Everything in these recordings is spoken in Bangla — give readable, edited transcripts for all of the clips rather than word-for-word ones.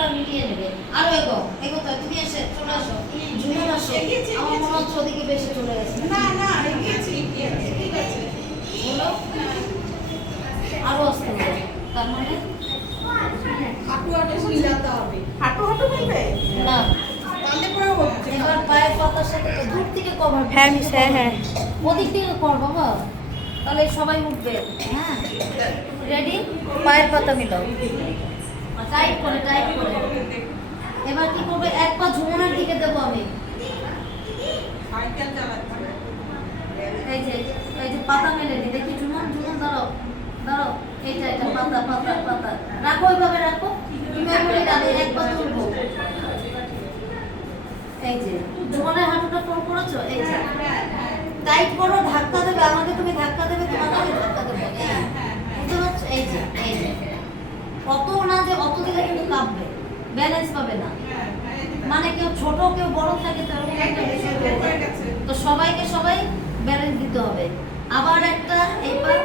পাটা মিলিয়ে নেবে। আরো এগো এগো, তো তুমি এসে চলে আসো, ঝুমুর আসো। আমার মনে হচ্ছে ওদিকে বেশি চলে গেছে। না না, এগিয়েছি, ঠিক আছে বলো, আরো আসতে হবে। তার মানে হাঁটু হাঁটু মিলাতে হবে। হাঁটু হাঁটু মিলবে না, তাহলে পরে হচ্ছে। এবার পায়ের পাতার সাথে তো দূর থেকে কভার। হ্যাঁ মিস, হ্যাঁ হ্যাঁ। ওদিক থেকে কর বাবা, তাহলে সবাই উঠবে। হ্যাঁ রেডি, পায়ের পাতা মিলাও, টাইট করে টাইট করে। এবার কি করবে, এক পা ঝুমুনের দিকে দেবো আমি। সাইকেল চালাচ্ছি। এই যে এই যে পাতা মেলে নি, দেখি ঝুমুন ঝুমুন, দাঁড়াও দাঁড়াও, এইটা এটা পাতা পাতা পাতা রাখো, ওইভাবে রাখো। তুমি এমনি দাঁড়ে এক পা তুলবো। এই যে ঝুমুনের হাঁটুটা ফোন করেছো, এই যে টাইট করো, ধাক্কা দেবে আমাকে, তুমি ধাক্কা দেবে, তোমাকে আমি ধাক্কা দেবো। বুঝতে পারছো? এই যে এই যে অত না যে অত দিলে কিন্তু কাঁপবে, ব্যালেন্স পাবে না। মানে কেউ ছোট কেউ বড় থাকে, তো এরকম একটা বিষয় হয়ে যায়। তো সবাইকে সবাই ব্যালেন্স দিতে হবে। আবার একটা এইবার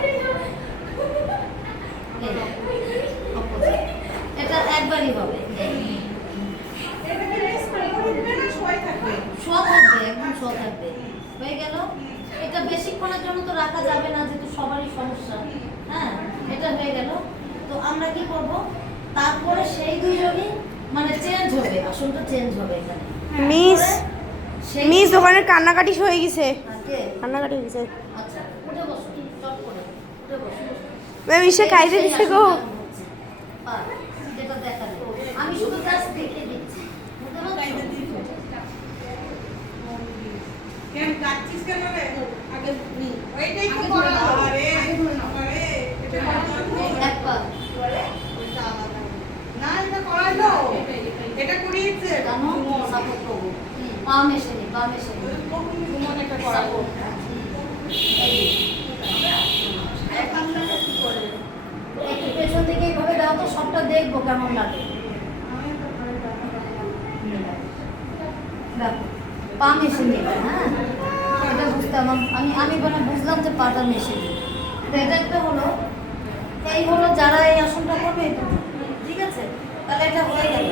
এটা একবারই হবে, শোয়া থাকবে, একদম শোয়া থাকবে। হয়ে গেল। এটা বেশিক্ষণের জন্য তো রাখা যাবে না, যেহেতু সবারই সমস্যা। হ্যাঁ, এটা হয়ে গেল। তো আমরা কি করব, তারপরে সেই দুইজনই মানে চেঞ্জ হবে, আসলটা চেঞ্জ হবে এখানে। মিস সেই- মিস ওখানে কান্নাকাটি হয়ে গেছে, কে? কান্নাকাটি হয়ে গেছে। আচ্ছা, উঠে বসো, চট করে উঠে বসো। ম্যাম ইসে খাইতে দিছে গো। পা, যেটা দেখালে আমি শুধু জাস্ট দেখিয়ে দিচ্ছি, বুঝতে পারছো? কেন কাটছিস কেন রে? আগে নি ওইটাই তো করা। আরে আরে এক পা না, এটা করাইলো, এটা করিয়েছে জানো, সাপোর্ট করবো, পা মেশে নি, পা মেশে নি, সুমন এটা করাবো। একটু পেছন থেকে এইভাবে দাও তো, সবটা দেখবো কেমন লাগে। দেখো, পা মেশে নেবে। হ্যাঁ, এটা বুঝতে আমি আমি মানে বুঝলাম যে পাটা মেশে নেবে। তো এটা একটা হলো, এই হলো যারা এই আসনটা করবে এই দুটো, ঠিক আছে? তাহলে এটা হয়ে গেল।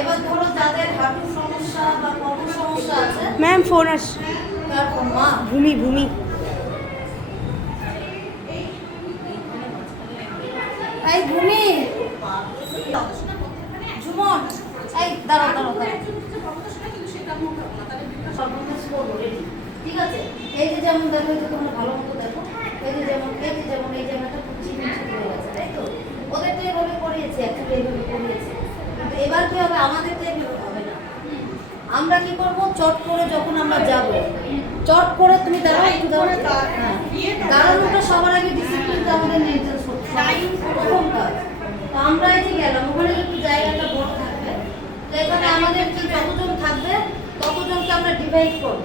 এবার ধরো যাদের হাঁটুর সমস্যা বা কোমর সমস্যা আছে, ম্যাম ফোন আসছে। তারপর মা ভূমি ভূমি এই ভূমি ঝুমন, এই দাঁড়াও দাঁড়াও দাঁড়াও, সর্বনাশ করবো, ready? ঠিক আছে? এই যে যেমন দেখো, এই যে তোমরা ভালো মতো দেখো, এই যে যেমন এই যে যেমন এই জায়গাটা খুব চিনচিন হয়ে গেছে, তাই তো? ওদের তো এইভাবে করিয়েছে, অ্যাকচুয়ালি এইভাবে করিয়েছে, কিন্তু এবার কি হবে, আমাদের তো এইভাবে হবে না। আমরা কি করব, চট করে যখন আমরা যাব, চট করে তুমি দাঁড়াও, একটু দাঁড়াও। হ্যাঁ, দাঁড়ানোটা সবার আগে ডিসিপ্লিনটা আমাদের মেনটেন করতে হবে, প্রথম কাজ। তো আমরা এই যে গেলাম, ওখানে একটু জায়গাটা বড় থাকবে, তো এখানে আমাদের কি যতজন থাকবে ততজনকে আমরা ডিভাইড করব।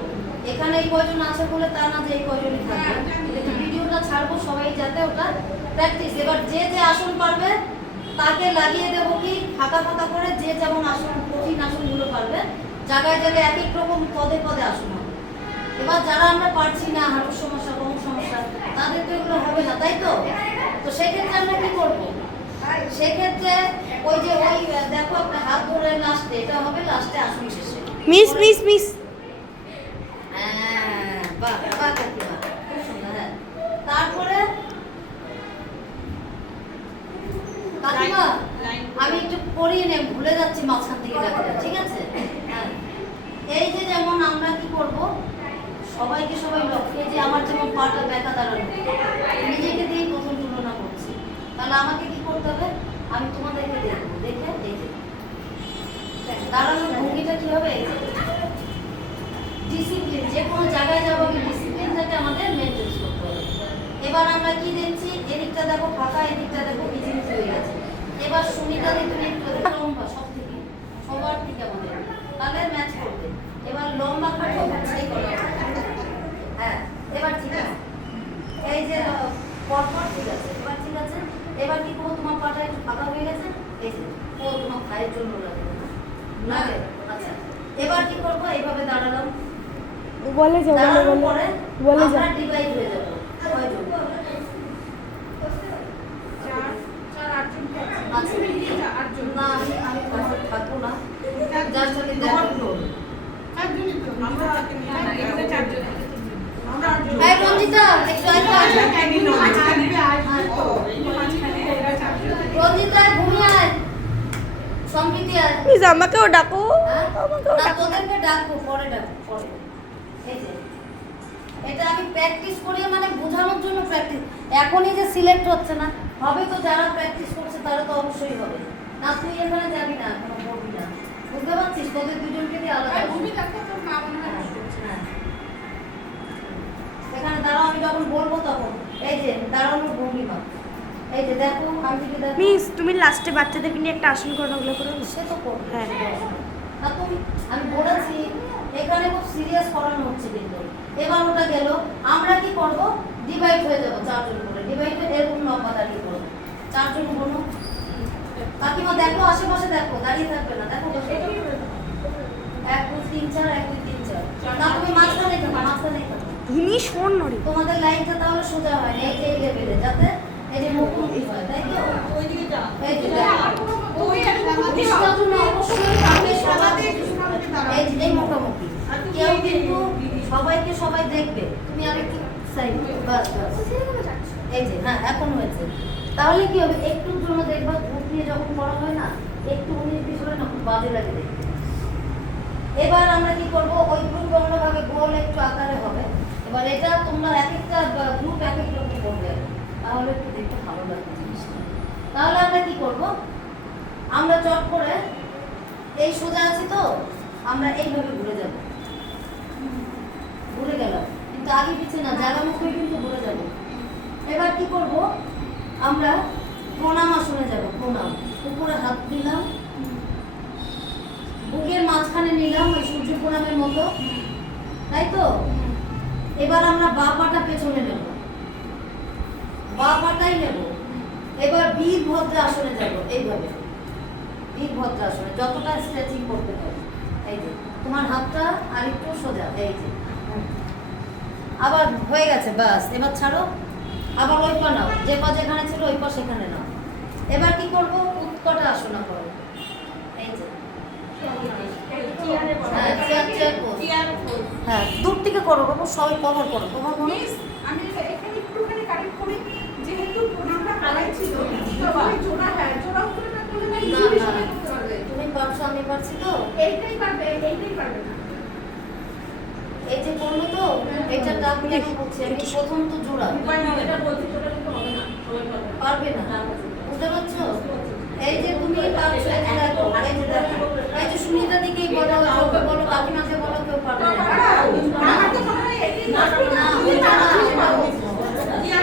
এখানে এই কয়জন আছে বলে তা না যে এই কয়জনই থাকবে, কিন্তু ভিডিওটা ছাড়বো সবাই যাতে ওটা প্র্যাকটিস। এবার যে যে আসন পারবে তাকে লাগিয়ে দেবো কি ফাঁকা ফাঁকা করে, যে যেমন আসন কঠিন আসনগুলো পারবে, জায়গায় জায়গায় এক এক রকম পদে পদে আসন হবে। এবার যারা আমরা পারছি না, হাঁটুর সমস্যা কোমর সমস্যা, তাদের তো এগুলো হবে না, তাই তো? তো সেক্ষেত্রে আমরা কি করবো, সেক্ষেত্রে ওই যে ওই দেখো একটা হাত ধরে লাস্টে, এটা হবে লাস্টে আসন শেষে। মিস মিস মিস হ্যাঁ, বাহ বাহ কাকিমা, খুব সুন্দর। হ্যাঁ, তারপরে কাকিমা আমি একটু করিয়ে নেব, ভুলে যাচ্ছি মাঝখান থেকে রাখতে, ঠিক আছে? হ্যাঁ, এই যে যেমন আমরা কি করব, সবাইকে সবাই লক্ষ্যে, যে আমার যেমন পাটা ব্যথা দাঁড়ানো, নিজেকে দিয়ে প্রথম তুলনা করছি, তাহলে আমাকে কি করতে হবে, আমি তোমাদেরকে দেখবো, দেখে দেখে দাঁড়ানোর ভঙ্গিটা কি হবে, ডিসিপ্লিন, যে কোনো জায়গায় যাবো আমি ডিসিপ্লিনটাকে আমাদের মেনটেন করতে হবে। এবার আমরা কি দেখছি, এদিকটা দেখো ফাঁকা, এদিকটা দেখো মিছিমিছি হয়ে গেছে। এবার সুমিতা দি তুমি একটু লম্বা, সব থেকে সবার থেকে আমাদের, তাহলে ম্যাচ করবে। এবার লম্বা খাটো বুঝতেই করবে। হ্যাঁ, এবার ঠিক আছে, এই যে পরপর ঠিক আছে, এবার ঠিক আছে। এবার কি করবো, তোমার পাটা একটু ফাঁকা হয়ে গেছে, এই যে ও তোমার ভাইয়ের জন্য লাগে না, লাগে? আচ্ছা, এবার কি করবো, এইভাবে দাঁড়ালাম, বলে যাও, বলে দাঁড়ানোর বলে পরে বলে যাও। আমরা ডিভাইড হয়ে যাবো, কয়জন? চার চার আটজন আচ্ছা, না আমি তোমার থাকবো রঞ্জিতা একটু আয়। রঞ্জিতা ঘুমি আয়, সম্প্রীতি আয়। প্লিজ আমাকেও ডাকো, হ্যাঁ? আমাকেও না, ডাকো। তোদেরকে ডাকবো, পরে ডাকবো, পরে। এই যে, এটা আমি প্র্যাকটিস করি, মানে বোঝানোর জন্য প্র্যাকটিস। এখনই যে সিলেক্ট হচ্ছে না, হবে তো যারা প্র্যাকটিস করছে তারা তো অবশ্যই হবে। না তুই এখানে যাবি না, কোনো পড়বি না, বুঝতে পারছিস? তোদের দুজনকে দিয়ে আলাদা করবি। হ্যাঁ। এখানে দাঁড়াও, আমি যখন বলবো তখন এই যে দাঁড়ানোর ভঙ্গিমা, এই যে দেখো, আমি যদি দেখো মিস তুমি লাস্টে বাচ্চাদেরকে নিয়ে একটা আসন করো, ওগুলো করো। সে তো করবে। হ্যাঁ। না তুমি, আমি বলেছি এখানে খুব সিরিয়াস করানো হচ্ছে কিন্তু। এবার ওটা গেল, আমরা কি করব? ডিভাইড হয়ে যাবো চারজন করে, ডিভাইড হয়ে এরকম লম্বা দাঁড়িয়ে পড়বো চারজন বলো। কাকিমা দেখো, আশেপাশে দেখো, দাঁড়িয়ে থাকবে না, দেখো 1 2 3 4, 1 2 3 4। না তুমি মাঝখানে থাকো, মাঝখানে থাকো। ইনি শোন নড়ি। তোমাদের লাইনটা তাহলে সোজা হয় না, এই যে এই লেভেলে, যাতে এই যে মুখোমুখি হয়, তাই তো? এই যে দেখো, প্রতিষ্ঠার জন্য অবশ্যই সামনে সবাই এই যে এই মোটামুটি, কেউ কিন্তু সবাইকে সবাই দেখবে। তুমি আরেকটু সাইড, বাস বাস, এই যে হ্যাঁ এখন হয়েছে। তাহলে কি হবে, একটুর জন্য দেখবা গ্রুপ নিয়ে যখন করা হয় না, একটু 19-20 হলে না খুব বাজে লাগে দেখতে। এবার আমরা কি করব, ওই গ্রুপ অন্যভাবে গোল একটু আকারে হবে। এবার এটা তোমরা এক একটা গ্রুপ এক এক রকম করবে, তাহলে একটু দেখতে ভালো লাগবে জিনিসটা। তাহলে আমরা কি করব, আমরা চট করে এই সোজা আছি তো, আমরা এইভাবে ঘুরে যাব, ঘুরে গেলাম কিন্তু আগে পিছিয়ে না, জায়গা মুখে কিন্তু ঘুরে যাব। এবার কি করব, আমরা প্রণাম আসনে যাব। প্রণাম, উপরে হাত দিলাম, বুকের মাঝখানে নিলাম, ওই সূর্য প্রণামের মতো, তাই তো? এবার আমরা বাঁ পাটা পেছনে নেব, বাঁ পাটাই নেব। এবার বীরভদ্র আসনে যাব, এইভাবে বীরভদ্র আসনে, যতটা স্ট্রেচিং করতে পারো। এই যে তোমার হাতটা আর একটু সোজা, এই যে আবার হয়ে গেছে, বাস। এবার ছাড়ো, আবার ওই পা নাও, যে পা যেখানে ছিল ওই পা সেখানে নাও। এবার কি করব, উৎকটা আসনা করো, এই যে হ্যাঁ, চেয়ার করো। হ্যাঁ, দূর থেকে করো বাবু, সবাই কভার করো, কভার করো। আমি এখানে একটুখানি কারেক্ট করি, যেহেতু প্রণামটা করাই ছিল, তবে জোড়া হ্যাঁ জোড়া উপরে না করলে না না, ইজিলি না, সবাই করতে পারবে। তুমি পারছো, আমি পারছি তো। এইটাই পারবে না। এই যে করলো তো, এটা ডাক কেন করছি আমি, প্রথম তো জোড়া পারবে না, বুঝতে পারছো? এই যে তুমি পারছো, এই যে দেখো, এই যে দেখো, এই যে সুনিতা দিকেই বলো, চোখে বলো, কাকিমাকে বলো, কেউ পারবে না। আমার তো মনে হয় এটাই না, না, ওটা না, সেটা বলছি না।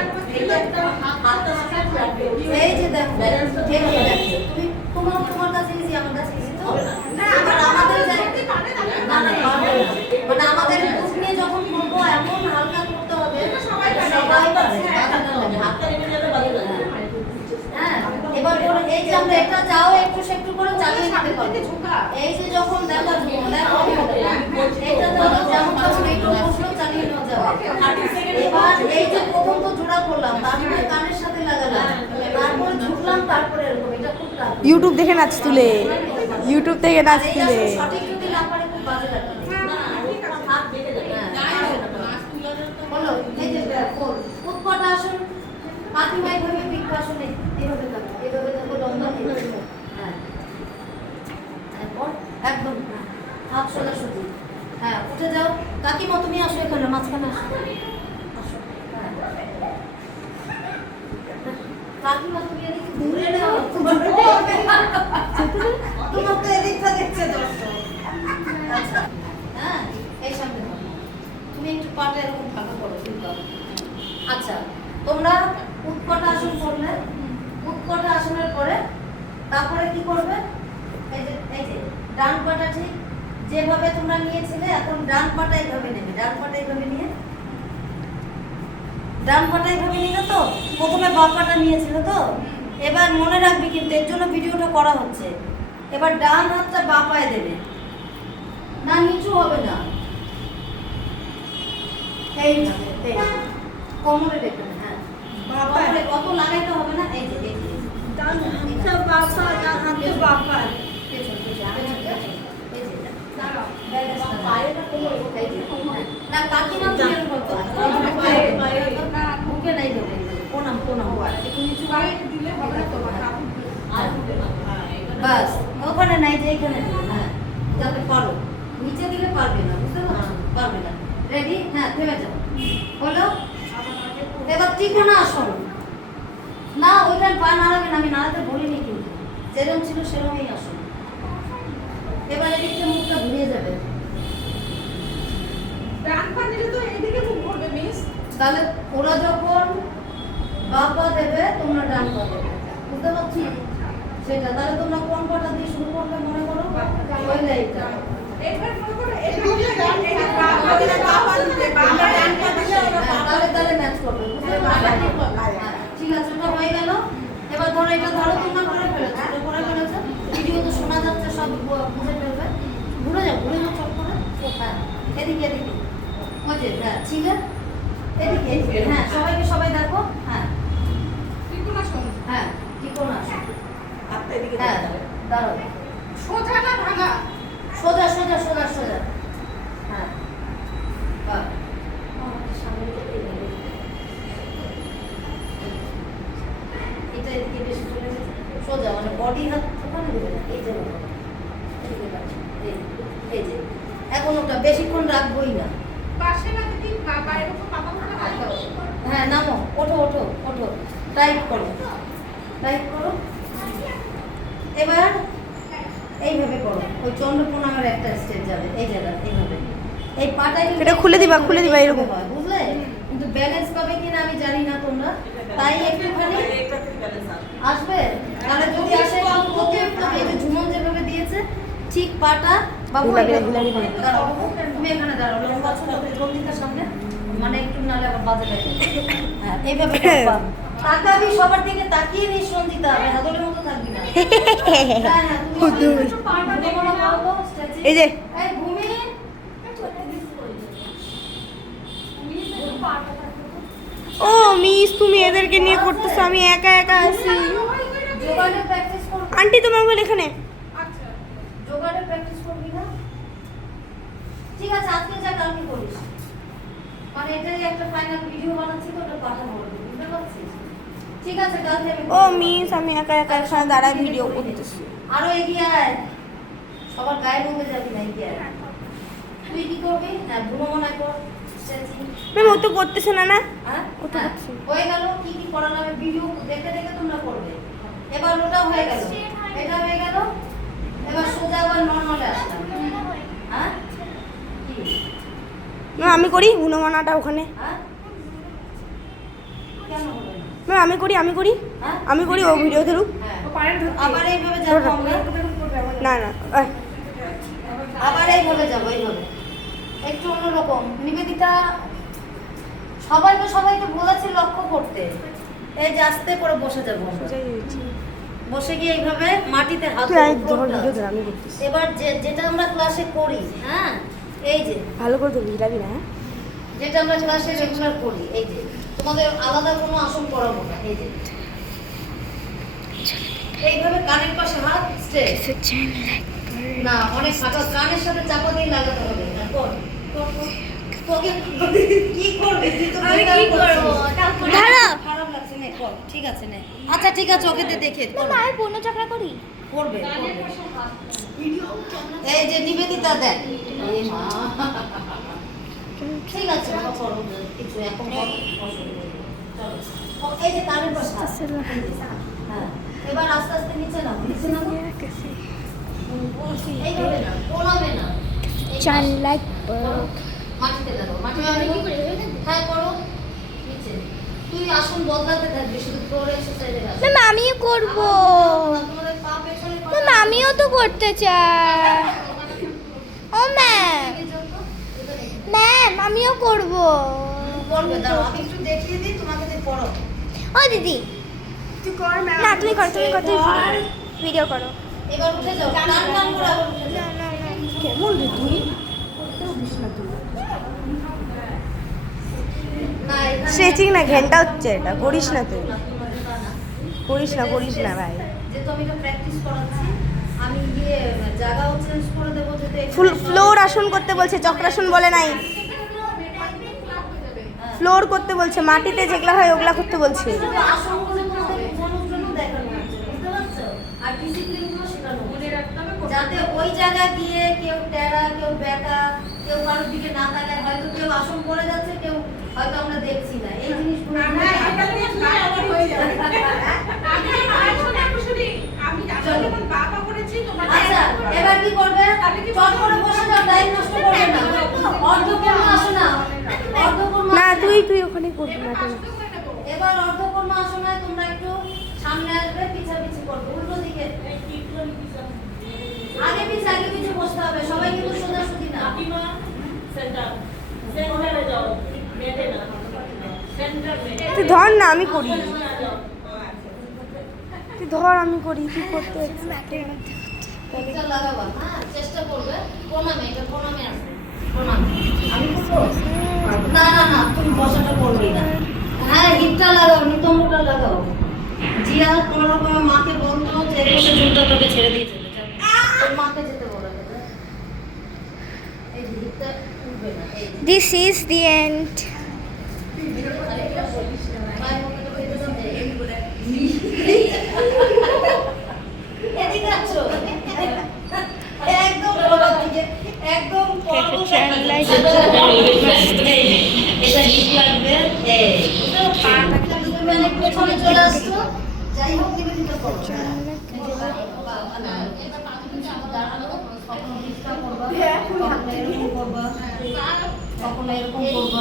এই যে দেখো, এই যে দেখো, তুমি তোমার কাছে ইজি, আমার কাছে ইজি তো। এবার আমাদের না না পারবে না, মানে আমাদের গ্রুপ নিয়ে যখন করবো এমন হালকা করতে হবে সবাই পারে, হ্যাঁ। এবার বলো, এই যে আমরা এটা যাও একটু একটু করে চালিয়ে নিতে পারবো। এই যে যখন দেখো দেখো এটা ধরো যেমন তখন একটু বসলো, চালিয়ে নেওয়া যাবে। এবার এই যে প্রথম তো জোড়া করলাম, তারপরে কানের সাথে লাগালাম, তারপরে ঝুঁকলাম, তারপরে এরকম, এটা খুব টাফ। ইউটিউব দেখে নাচ তুলে, ইউটিউব থেকে নাচ আর এই তুলে। আসলে সঠিক যদি না পারে খুব বাজে লাগবে। বলো, এই যে বল, উৎকট আসন, কাকিমা এইভাবে বৃক্ষাসনে, এইভাবে থাকো, এইভাবে থাকো, লম্বা নেবে। হ্যাঁ, এরপর একদম হাত সোজাসুজি। হ্যাঁ, উঠে যাও। কাকিমা তুমি আসো এখানে, মাঝখানে আসো। আসো, হ্যাঁ। কাকিমা তুমি এদিকে ঘুরে নাও, তোমার তো এদিক থেকে দেখছে দর্শক। আচ্ছা, হ্যাঁ, এই সামনে ধরো। তুমি একটু পাটা এরকম ফাঁকা করো, দুর্গা। আচ্ছা, তোমরা উৎকট আসন করলে, উৎকট আসনের পরে তারপরে কি করবে, এই যে ডান পাটা ঠিক যেভাবে তোমরা নিয়েছিলে, এখন ডান পাটা এইভাবে নেবে, ডান পাটা এইভাবে নিয়ে, ডান পাটা এইভাবে নিলে তো, প্রথমে বাঁ পাটা নিয়েছিল তো। এবার মনে রাখবি কিন্তু, এর জন্য ভিডিওটা করা হচ্ছে। এবার ডান হাতটা বাঁ পায়ে দেবে, না নিচু হবে না, এইভাবে, এই কোমরে রেখে, হ্যাঁ কোমরে কত লাগাইতে হবে না, এই যে এই যে ডান হাতটা বাপা, ডান হাতটা বাপা। পেছন পেছন পেছন, এই যে দাঁড়াও। পায়েটা কোমরে, এই যে না কাকিমা তুমি এরকম করো, নিচু গায়ে দিলে হবে না তোমার আর বাস ওখানে নাই যে এখানে দিলে, হ্যাঁ যাতে পারো, নিচে দিলে পারবে না, বুঝতে পারছো? পারবে না। রেডি? হ্যাঁ থেমে যাও। হলো? এবার ত্রিকোণ আসন। না ওইটা পা নাড়াবেন, আমি নাড়াতে বলিনি কিন্তু, যেরকম ছিল সেরকমই আসন। এবার এদিকে মুখটা ঘুরিয়ে যাবে, ডান পা দিলে তো এদিকে মুখ করবে মিস। তাহলে ওরা যখন বা পা দেবে তোমরা ডান পা দেবে, বুঝতে পারছি সেটা। তাহলে তোমরা কোন পাটা দিয়ে শুরু করবে মনে করো, ওই লাইনটা। এবার মনে করো এটা হচ্ছে ডান, এই যে বাঁ পা দিলে বাঁ পা দিলে বাঁ পা ডান পা দিলে ওরা হ্যাঁ, তাহলে ম্যাচ করবে, বুঝতে পারছো? হ্যাঁ, ঠিক আছে, ওটা হয়ে গেল। এবার ধরো এটা ধরো তোমরা করে ফেলেছো, এটা করে ফেলেছো, ভিডিও তো শোনা যাচ্ছে, সব বুঝে ফেলবে। ঘুরে যাও চট করে। হ্যাঁ এদিকে এদিকে, ওই যে হ্যাঁ ঠিক আছে, এদিকে এদিকে, হ্যাঁ সবাই দেখো। হ্যাঁ ত্রিকোণাসন। হ্যাঁ ত্রিকোণ আসন। হাতটা এদিকে হ্যাঁ দিতে হবে। দাঁড়াও, সোজা না ভাঙা? সোজা সোজা সোজা সোজা। হ্যাঁ বাহ, আমাদের সামনে থেকে এইভাবে। এটা এদিকে বেশি চলে গেছে, সোজা মানে বডি হাত ওখানে দেবে না, এই যে ওখানে। এদিকে রাখো, এই যে এখন ওটা বেশিক্ষণ রাখবোই না। পাশে না যদি বাইরের উপর পাতা উঠে রাখো। হ্যাঁ নামো, ওঠো, টাইট করো। এবার এইভাবে করো, ওই চন্দ্রপ্রণামের একটা স্টেজ যাবে, এই জায়গা এইভাবে। এই পাটা এটা খুলে দিবা এরকম। বুঝলে? কিন্তু ব্যালেন্স পাবে কিনা আমি জানি না তোমরা, তাই একটুখানি আসবে। তাহলে যদি আসে একটু অতিরিক্ত, এই যে ঝুমন যেভাবে দিয়েছে ঠিক পাটা বাবু ঘুলাবি না, এইভাবে। ঘুলাবি না। দাঁড়াও, তুমি এখানে দাঁড়াও, লম্বা ছোট রঞ্জিতার সামনে, মানে একটু নালে আবার বাজে লাগে। হ্যাঁ এইভাবে করবা। তাকাবি, সবার দিকে তাকিয়ে নিস রঞ্জিতা, হাদলের মতো থাকবি না। হ্যাঁ হ্যাঁ তুমি একটু পাটা দেবো না, করো স্ট্রেচিং। এই যে। এই ভূমি ও মিস, তুমি এদেরকে নিয়ে করতেছো, আমি একা আছি। যোগানের প্র্যাকটিস করবি। আন্টি তোমার বল এখানে। আচ্ছা যোগানের প্র্যাকটিস করবি না? ঠিক আছে, আজকে যা কালকে করিস, মানে এটাই একটা ফাইনাল ভিডিও বানাচ্ছি তো, ওটা পাঠাবো, বুঝতে পারছিস? ঠিক আছে, কালকে আমি ও মিস, আমি একা এখানে দাঁড়ায় ভিডিও করতেছি। আরো এগিয়ে আয়, সবার গায়ে মধ্যে যাবি না, এগিয়ে আয়। তুই কি করবি? হ্যাঁ ভ্রমণায় কর, স্ট্রেচিং। ম্যাম ও তো করতেছে না। হ্যাঁ ও তো হ্যাঁ, করছে। হয়ে গেল। কি কি করালাম ভিডিও দেখে দেখে তোমরা করবে। এবার ওটা হয়ে গেল, এটা হয়ে গেল। এবার সোজা আবার নরমালে আসলাম। হ্যাঁ কি? ম্যাম আমি করি গুণমানাটা ওখানে। হ্যাঁ কেন হবে না? ম্যাম আমি করি হ্যাঁ ও ভিডিও ধরুক। হ্যাঁ ও পায়ের ধরতে। আবার এইভাবে যাবো আমরা, না আবার এইভাবে যাবো, এইভাবে একটু অন্যরকম। নিবেদিতা সবাইকে বলেছি লক্ষ্য করতে, এই যে আস্তে করে বসে যাবো আমরা। বসে গিয়ে এইভাবে মাটিতে হাত তুই আয়, উপর তোমার touch। ভিডিও ধর, আমি করতেছি। এবার যেটা আমরা ক্লাসে করি, হ্যাঁ এই যে ভালো করে তো বুঝলাবি না। যেটা আমরা ক্লাসে রেগুলার করি, এই যে তোমাদের আলাদা কোনো আসন করাবো না, এই যে এইভাবে কানের পাশে হাত স্ট্রেট না, অনেক ফাটা, কানের সাথে চাপা দিয়ে লাগাতে হবে। হ্যাঁ, কর। তোকে কি করবি তুই? তো আমি কি করবো? দাঁড়াও। খারাপ লাগছে, নে কর, ঠিক আছে নে। আচ্ছা ঠিক আছে, ওকে দেখে কর। আমি পূর্ণ চক্রা করি। করবে। এই যে নিবেদিতা দেখ, এই মা। ঠিক আছে বাবা, করো কিছু এখন করো, অসুবিধা নেই। চলো এই যে কানের পাশে হাত, এই যে, হ্যাঁ এবার আস্তে আস্তে নিচে নাও, এইভাবে না, কোলাবে না, মাটিতে দাও, মাটিতে দাও। হ্যাঁ করো, নিচে। তুই আসন বদলাতে থাকবি, শুধু ফ্লোর এক্সারসাইজে রাখ। ম্যাম আমিও করব। তোমাদের পা পেছনে করো। ম্যাম আমিও তো করতে চাই। ও ম্যাম আমিও করব। করবে, দাঁড়াও আমি একটু দেখিয়ে দিই তোমাকে, যে পড়ো। ও দিদি তুই কর ম্যাম। না তুমি করো ভিডিও করো। এবার উঠে যাও, টান টান করে আবার উঠে যাও। কেমন রে তুই? করতেও দিস না তুই। না এখানে স্ট্রেচিং না, ঘেন্টা হচ্ছে এটা, করিস না তুই, করিস না ভাই। যেহেতু আমি এটা প্র্যাকটিস করাচ্ছি, আমি গিয়ে জায়গাও চেঞ্জ করে দেবো, যাতে ফুল ফ্লোর আসন করতে বলছে, চক্রাসন বলে নাই। ফ্লোর করতে বলছে, মাটিতে যেগুলা হয় ওগুলা করতে বলছে। আসনগুলো তোমাদের যাতে ওই জায়গায় গিয়ে কেউ টেরা, কেউ বেকা, কেউ কারোর দিকে না তাকায়, হয়তো কেউ আসন পড়ে যাচ্ছে, কেউ হয়তো আমরা দেখছি না, এই জিনিসগুলো হ্যাঁ, এটা দিয়ে বাবা হয়ে যাবে। আমি আসলে শুনি, আমি যখন বাবা করেছি তোমার আচ্ছা এবার কি করবে? চট করে বসে যাও, টাইম নষ্ট করবে না। অর্ধকর্ম আসনা, অর্ধকর্ম না আসনা। তুই ওখানে করবি না কেন? এবার অর্ধকর্ম আসনায় তোমরা একটু সামনে আসবে, পিছাপিছি করবে, উল্টো দিকে। আগে পিছে বসতে হবে, সবাই কিন্তু সোজাসুজি না। তুই ধর না, আমি করি। তুই ধর, আমি করি। তুই করতে এটা লাগাবা, হ্যাঁ চেষ্টা করবে। প্রণামে, এটা প্রণামে আছে, প্রণামে। আমি করবো? না না না, তুমি বসাটা করবি না। হ্যাঁ হিপটা লাগাও, নিতম্বটা লাগাও। জিয়া কোনো রকমের মাকে বলতো যে বসে ঝুলটা তোকে ছেড়ে দিয়ে চলে যাবে, তোর মাকে যেতে বলে দেবে। এই যে হিপটা উঠবে না, এই যে। This is the end. মায়ের মুখে তো খেতে যাবে, এই বলে। এদিকে আসো। একদম গলার দিকে, একদম এটা হিপ লাগবে, এই। তুমি অনেক পেছনে চলে আসছো, যাই হোক নিবেদিত করো। দাঁড়ানো, কখনো বিশ্রাম করবা, কখনো এরকম করবা, কখনো এরকম করবা।